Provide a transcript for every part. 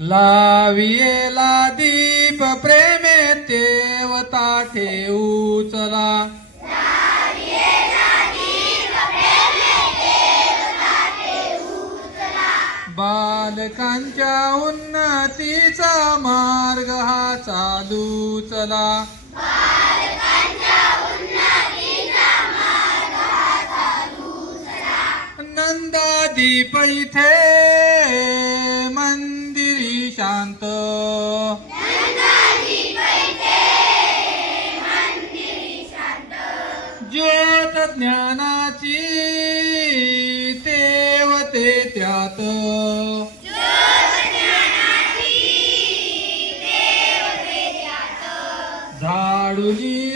लावियेला दीप प्रेमे तेवता ठेवू चला. बालकांच्या उन्नतीचा मार्ग हा चालू चला. नंदादीप इथे. शांत। ज्योत ज्ञानाची तेवते त्यात। झाडुली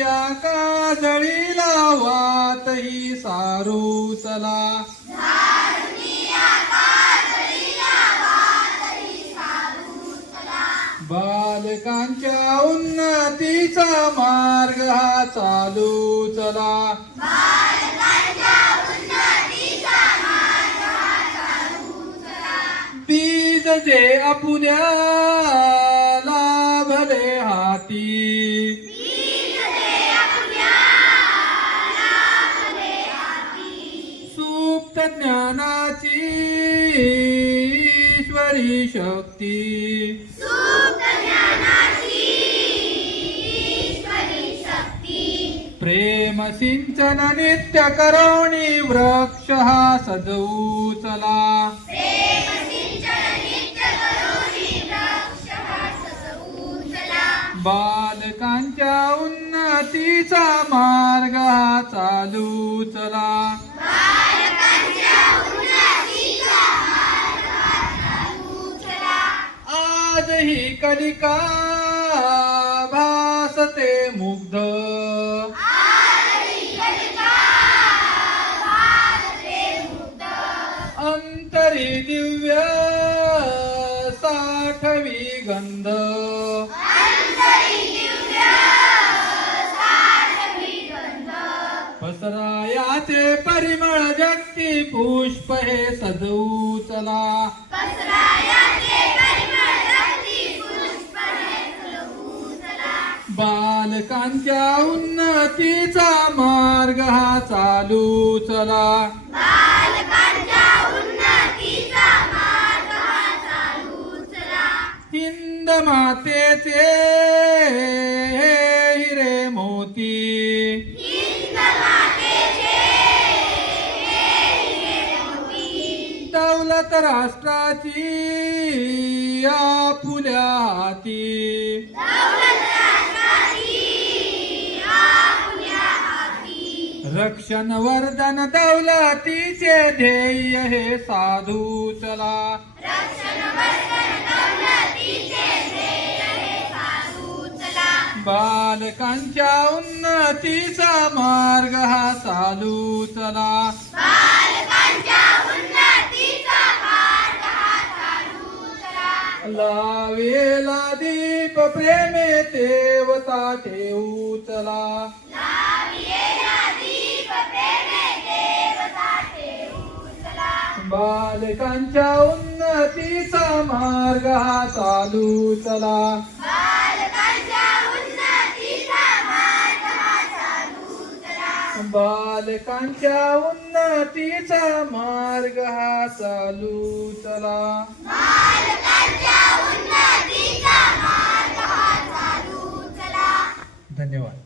काजळीला वात ही सारू चला। बालकांच्या उन्नतीचा मार्ग हा चालू चला. बीज जे आपुल्या लाभले हाती. सुप्त ज्ञानाची ईश्वरी शक्ती. प्रेम सिंचन नित्य करोणी वृक्ष हा सजवू चला. बालकांच्या उन्नतीचा मार्ग हा चालू चला. आज ही कलिका भासते मुग्ध. अंतरी दिव्य साठवी गंध. पसरायाचे परिमळ जगती पुष्प हे सजवू चला. बालकांच्या उन्नतीचा मार्ग हा चालू चला. हिंद मातेचे हे हिरे मोती. दौलत राष्ट्राची आपुल्या हाती रक्षण वर्धन दौलतीचे ध्येय हे साधू चला. बालकांच्या उन्नतीचा मार्ग हा चालू चला. लावेला दीप प्रेमे देवता ठेवू चला. बालकांच्या उन्नतीचा मार्ग हा चालू चला. बालकांच्या उन्नतीचा मार्ग हा चालू चला. धन्यवाद.